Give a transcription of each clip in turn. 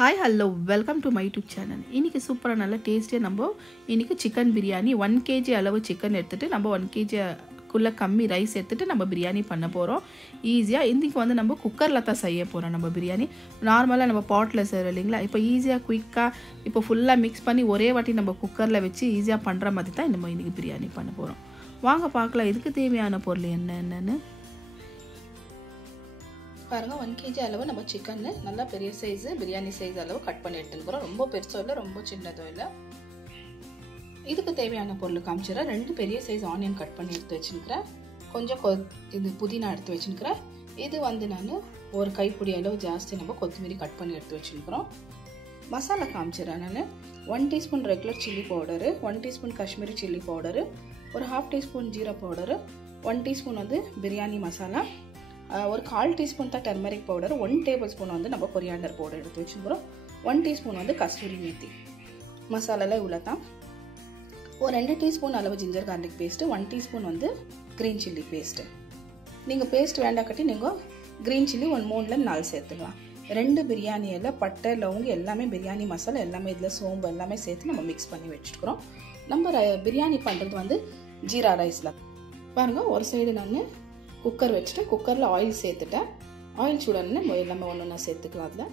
Hi, hello, welcome to my YouTube channel. இன்னைக்கு சூப்பரா நல்ல டேஸ்டியா நம்ம இன்னைக்கு சிக்கன் பிரியாணி 1 kg அளவு சிக்கன் எடுத்துட்டு நம்ம 1 kg குள்ள கம்மி ரைஸ் எடுத்துட்டு நம்ம பிரியாணி பண்ண போறோம். ஈஸியா இன்னைக்கு வந்து நம்ம குக்கர்ல தான் செய்ய போறோம் நம்ம பிரியாணி. நார்மலா நம்ம பாட்ல செய்றோம் இல்லீங்களா? இப்போ ஈஸியா குயிக்கா இப்போ ஃபுல்லா மிக்ஸ் பண்ணி ஒரே வாட்டி நம்ம குக்கர்ல வச்சு ஈஸியா பண்ற மாதிரி தான் நம்ம இன்னைக்கு பிரியாணி பண்ண போறோம். வாங்க பார்க்கலாம் இதுக்கு தேவையான பொருள் என்னன்னு. பாருங்க 1 kg அளவு நம்ம சிக்கன் நல்லா பெரிய சைஸ் பிரியாணி சைஸ் அளவு கட் பண்ணி எடுத்துட்டு போறோம். ரொம்ப பெருசோ இல்ல ரொம்ப சின்னதோ இல்ல. இதுக்கு தேவையான பொருள் காமிச்சறேன். 2 பெரிய சைஸ் ஆனியன் கட் பண்ணி எடுத்து வச்சிருக்கேன். கொஞ்சம் இது புதினா எடுத்து வச்சிருக்கேன். இது வந்து நான் ஒரு கைப்பிடி அளவு ஜாஸ்தி நம்ம கொத்தமல்லி கட் பண்ணி எடுத்து வச்சிருக்கோம். மசாலா காமிச்சறேன். நான் 1 teaspoon regular chilli powder, 1 teaspoon Kashmiri chilli powder, ஒரு 1/2 டீஸ்பூன் ஜீரா பவுடர், 1 டீஸ்பூன் வந்து பிரியாணி மசாலா, ஒரு 1/4 டீஸ்பூன் தான் டர்மரிக் பவுடர், 1 டேபிள் ஸ்பூன் வந்து நம்ம கொரியாண்டர் பவுடர் எடுத்து வச்சுக்கிறோம். 1 டீஸ்பூன் வந்து கஸ்தூரி மேத்தி. மசாலால இவ்வளோ தான். ஒரு 2 டீஸ்பூன் அளவு ஜிஞ்சர் கார்லிக் பேஸ்ட், 1 டீஸ்பூன் வந்து கிரீன் சில்லி பேஸ்ட். நீங்கள் பேஸ்ட் வேண்டாம் கட்டி நீங்கள் கிரீன் சில்லி 3ல 4 சேர்த்துக்கலாம். 2 பிரியாணி இலை, பட்டை, லவங்கு எல்லாமே பிரியாணி மசாலா எல்லாமே இதில் சோம்பு எல்லாமே சேர்த்து நம்ம மிக்ஸ் பண்ணி வச்சுக்கிறோம். நம்ம பிரியாணி பண்ணுறது வந்து ஜீரா ரைஸில் பாருங்கள். ஒரு சைடு நான் குக்கர் வச்சுட்டு குக்கரில் ஆயில் சேர்த்துட்டேன். ஆயில் சூடானே எல்லாமே ஒன்று சேர்த்துக்கலாம். அதில்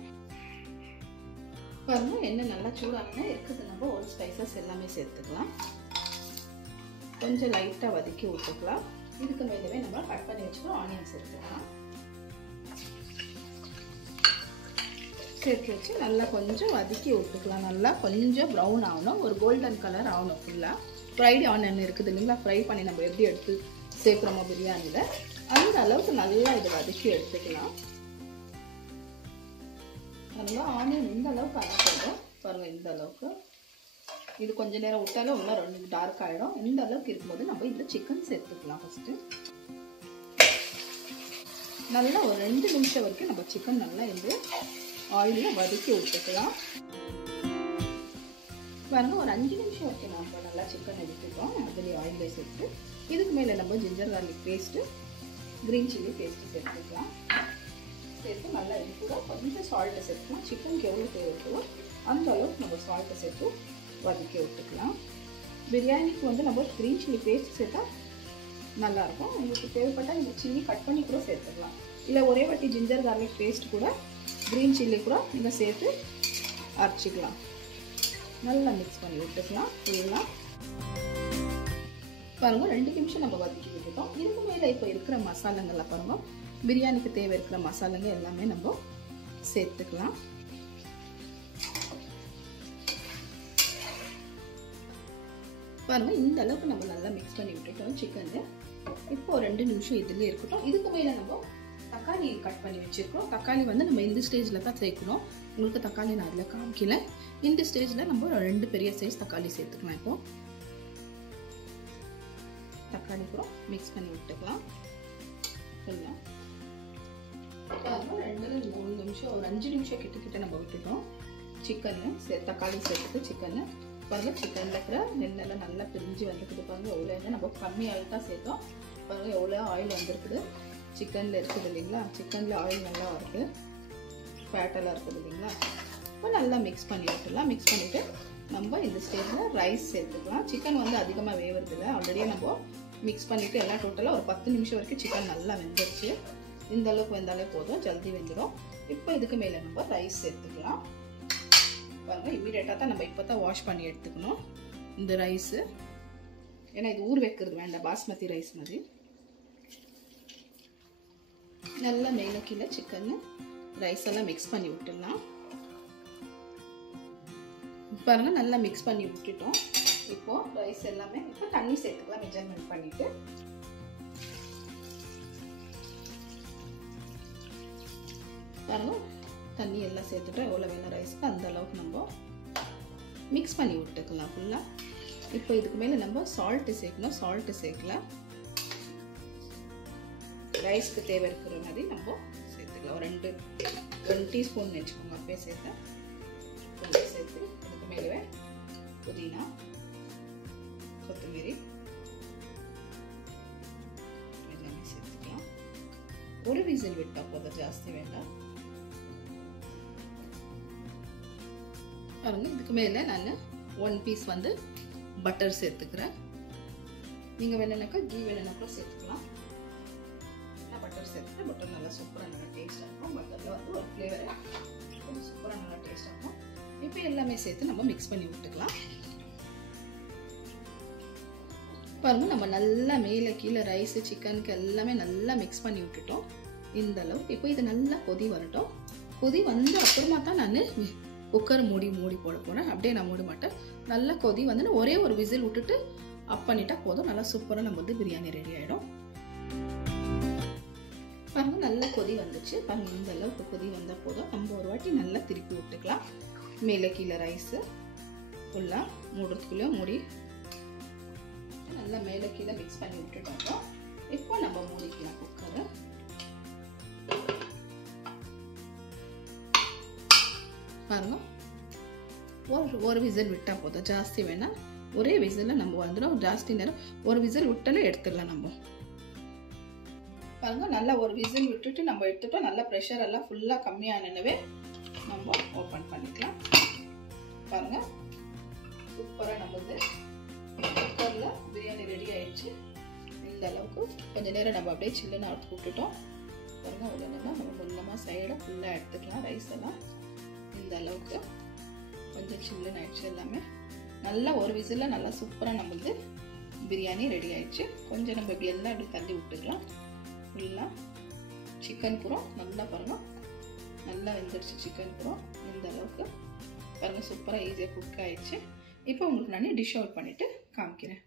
பாருங்க எண்ணெய் நல்லா சூடானே இருக்குது. நம்ம ஒரு ஸ்பைசஸ் எல்லாமே சேர்த்துக்கலாம். கொஞ்சம் லைட்டாக வதக்கி விட்டுக்கலாம். இதுக்கு மேலே நம்ம கட் பண்ணி வச்சுக்கிறோம் ஆனியன் சேர்த்துக்கலாம். சேர்த்து வச்சு நல்லா கொஞ்சம் வதக்கி விட்டுக்கலாம். நல்லா கொஞ்சம் ப்ரௌன் ஆகணும், ஒரு கோல்டன் கலர் ஆகணும். ஃபுல்லாக ஃப்ரைடு ஆனியன் இருக்குது இல்லைங்களா? ஃப்ரை பண்ணி நம்ம எப்படி எடுத்து சேர்க்குறோமோ பிரியாணியில் அந்த அளவுக்கு நல்லா இதை வதக்கி எடுத்துக்கலாம். நல்லா ஆனியன் இந்த அளவுக்கு அரைக்கணும் பாருங்கள். இந்த அளவுக்கு இது கொஞ்ச நேரம் விட்டாலும் இன்னும் ரொம்ப டார்க் ஆகிடும். இந்த அளவுக்கு இருக்கும்போது நம்ம இந்த சிக்கன் சேர்த்துக்கலாம். ஃபஸ்ட்டு நல்லா ஒரு 2 நிமிஷம் வரைக்கும் நம்ம சிக்கன் நல்லா இந்த ஆயிலில் வதக்கி விட்டுக்கலாம். பாருங்கள் ஒரு 5 நிமிஷம் வரைக்கும் நம்ம நல்லா சிக்கன் எடுத்துக்கிறோம். அதுலேயே ஆயிலில் சேர்த்து இதுக்கு மேலே நம்ம ginger garlic paste, green chilli paste சேர்த்துக்கலாம். சேர்த்து நல்லா இது கூட கொஞ்சம் சால்ட்டை சேர்த்துக்கலாம். சிக்கனுக்கு எவ்வளோ தேவைப்படுதோ அந்த அளவுக்கு நம்ம சால்ட்டை சேர்த்து வதக்கி விட்டுக்கலாம். பிரியாணிக்கு வந்து நம்ம கிரீன் சில்லி பேஸ்ட் சேர்த்தா நல்லாயிருக்கும். உங்களுக்கு தேவைப்பட்டால் நீங்கள் சில்லி கட் பண்ணி கூட சேர்த்துக்கலாம். இல்லை ஒரே வாட்டி ஜிஞ்சர் கார்லிக் பேஸ்ட் கூட கிரீன் சில்லி கூட நீங்கள் சேர்த்து அரைச்சிக்கலாம். நல்லா மிக்ஸ் பண்ணி விட்டுக்கலாம். ஃபுல்லாக பாருங்கள் 2 நிமிஷம் நம்ம வதக்கி விட்டுட்டோம். இதுக்கு மேலே இப்போ இருக்கிற மசாலாங்கள்லாம் பாருங்கள். பிரியாணிக்கு தேவை இருக்கிற மசாலாங்க எல்லாமே நம்ம சேர்த்துக்கலாம். பாருங்கள் இந்த அளவுக்கு நம்ம நல்லா மிக்ஸ் பண்ணி விட்டுட்டோம் சிக்கனு. இப்போ 2 நிமிஷம் இதுலேயே இருக்கட்டும். இதுக்கு மேலே நம்ம தக்காளி கட் பண்ணி வச்சுருக்கோம். தக்காளி வந்து நம்ம இந்த ஸ்டேஜில் தான் சேர்க்கணும். உங்களுக்கு தக்காளி நான் அதில் காமிக்கல. இந்த ஸ்டேஜில் நம்ம 2 பெரிய சைஸ் தக்காளி சேர்த்துக்கலாம். இப்போது தக்காளி கூட மிக்ஸ் பண்ணி விட்டுக்கலாம். ஃபுல்லாக 2-3 நிமிஷம் ஒரு 5 நிமிஷம் கிட்ட நம்ம விட்டுட்டோம். சிக்கனு தக்காளி சேர்த்துட்டு சிக்கனு பாருங்கள். சிக்கனில் இருக்கிற நெல்லெல்லாம் நல்லா பிரிஞ்சு வந்துருக்குது பாருங்கள். எவ்வளோ நம்ம கம்மி ஆயில் தான் சேர்த்தோம். பாருங்கள் எவ்வளோ ஆயில் வந்துருக்குது சிக்கனில் இருக்குது இல்லைங்களா? சிக்கனில் ஆயில் நல்லா இருக்குது, ஃபேட்டெல்லாம் இருக்குது இல்லைங்களா? இப்போ நல்லா மிக்ஸ் பண்ணி விட்டுலாம். மிக்ஸ் பண்ணிவிட்டு நம்ம இந்த ஸ்டேஜில் ரைஸ் சேர்த்துக்கலாம். சிக்கன் வந்து அதிகமாக வேவுறதில்லை. ஆல்ரெடியே நம்ம மிக்ஸ் பண்ணிவிட்டு எல்லாம் டோட்டலாக ஒரு 10 நிமிஷம் வரைக்கும் சிக்கன் நல்லா வெந்துருச்சு. இந்த அளவுக்கு வெந்தாலே போதும், ஜல்தி வெந்துடும். இப்போ இதுக்கு மேலே நம்ம ரைஸ் சேர்த்துக்கலாம். பாருங்கள் இம்மீடியட்டாக தான் நம்ம இப்போ தான் வாஷ் பண்ணி எடுத்துக்கணும் இந்த ரைஸு. ஏன்னா இது ஊர் வைக்கிறது வேண்டாம், பாஸ்மதி ரைஸ் மாதிரி. நல்லா மேலே கீழே சிக்கன் ரைஸ் எல்லாம் மிக்ஸ் பண்ணி விட்டுடலாம். பாருங்க நல்லா மிக்ஸ் பண்ணி விட்டுட்டோம். இப்போ ரைஸ் எல்லாமே இப்போ தண்ணி சேர்த்துக்கலாம். மெஜர்மெண்ட் பண்ணிட்டு பாருங்க தண்ணி எல்லாம் சேர்த்துட்டு எவ்வளோ வேணும் ரைஸ்க்கு அந்த அளவுக்கு நம்ம மிக்ஸ் பண்ணி விட்டுக்கலாம் ஃபுல்லாக. இப்போ இதுக்கு மேலே நம்ம சால்ட்டு சேர்க்கணும். சால்ட்டு சேர்க்கலாம். ரைஸ்க்கு தேவை இருக்கிற மாதிரி நம்ம சேர்த்துக்கலாம். ஒரு 2 டீஸ்பூன் வச்சுக்கோங்க. அப்பயே சேர்த்தேன். கொஞ்சம் சேர்த்து இதுக்கு மேலே புதினா, கொத்தமல்லி எல்லாமே சேர்த்துக்கலாம். ஒரு விசில் விட்டால் போதும், ஜாஸ்தி வேண்டாம். பாருங்க, இதுக்கு மேலே நான் 1 பீஸ் வந்து பட்டர் சேர்த்துக்கிறேன். நீங்கள் வேணும்னாக்கா கீ வேணும்னாக்கா சேர்த்துக்கலாம். நான் பட்டர் சேர்த்துக்கிறேன். பட்டர் நல்லா சூப்பராக நல்லா டேஸ்ட்டாக இருக்கும். பட்டரில் வந்து ஒரு ஃப்ளேவரை சூப்பராக நல்லா டேஸ்ட்டாக இருக்கும். இப்போ எல்லாமே சேர்த்து நம்ம மிக்ஸ் பண்ணி விட்டுக்கலாம். பாருங்க, நம்ம நல்லா மேலே கீழே ரைஸு சிக்கனுக்கு எல்லாமே நல்லா மிக்ஸ் பண்ணி விட்டுட்டோம். இந்த அளவு. இப்போ இது நல்லா கொதி வரட்டும். கொதி வந்து அப்புறமா தான் நான் குக்கர் மூடி போட போகிறேன். அப்படியே நான் மூட மாட்டேன். நல்லா கொதி வந்து ஒரே ஒரு விசில் விட்டுட்டு ஆஃப் பண்ணிட்டா போதும். நல்லா சூப்பராக நம்ம வந்து பிரியாணி ரெடி ஆகிடும். பாருங்க, நல்லா கொதி வந்துச்சு. பாருங்க, இந்த அளவுக்கு கொதி வந்தால் போதும். நம்ம ஒரு வாட்டி நல்லா திருப்பி விட்டுக்கலாம். மேலே கீழே ரைஸு ஃபுல்லாக மூடுறதுக்குள்ளேயும் மூடி நல்லா மேலே கீழே மிக்ஸ் பண்ணி விட்டுட்டோம். இப்போ நம்ம மூடிக்கலாம் குக்கரை. பாருங்க, ஒரு விசில் விட்டால் போதும். ஜாஸ்தி வேணாம். ஒரே விசிலில் நம்ம வந்துடும். ஜாஸ்தி நேரம் ஒரு விசில் விட்டாலே எடுத்துடலாம் நம்ம. பாருங்க, நல்லா ஒரு விசில் விட்டுட்டு நம்ம எடுத்துட்டோம். நல்லா ப்ரெஷர் எல்லாம் ஃபுல்லாக கம்மியானவே நம்ம ஓப்பன் பண்ணிக்கலாம். பாருங்க, சூப்பராக நம்ம வந்து குக்கரில் பிரியாணி ரெடி ஆயிடுச்சு. இந்த அளவுக்கு கொஞ்சம் நேரம் நம்ம அப்படியே சில்லுன்னு அறுத்து விட்டுட்டோம். பாருங்க, உடனே நம்ம கொஞ்சமாக சைடாக ஃபுல்லாக எடுத்துக்கலாம். ரைஸ் எல்லாம் இந்த அளவுக்கு கொஞ்சம் சில்லுன்னு ஆயிடுச்சு. எல்லாமே நல்லா ஒரு விசிலில் நல்லா சூப்பராக நம்ம வந்து பிரியாணி ரெடி ஆயிடுச்சு. கொஞ்சம் நம்ம இப்படி எல்லாம் அப்படி தள்ளி விட்டுக்கலாம். ஃபுல்லாக சிக்கன் புறம் நல்லா பாருங்கள், நல்லா வெந்துடுச்சு சிக்கன் புறம். இந்த அளவுக்கு பாருங்கள், சூப்பராக ஈஸியாக குக் ஆயிடுச்சு. இப்போ உங்களுக்கு நான் டிஷ் அவுட் பண்ணிவிட்டு காமிக்கிறேன்.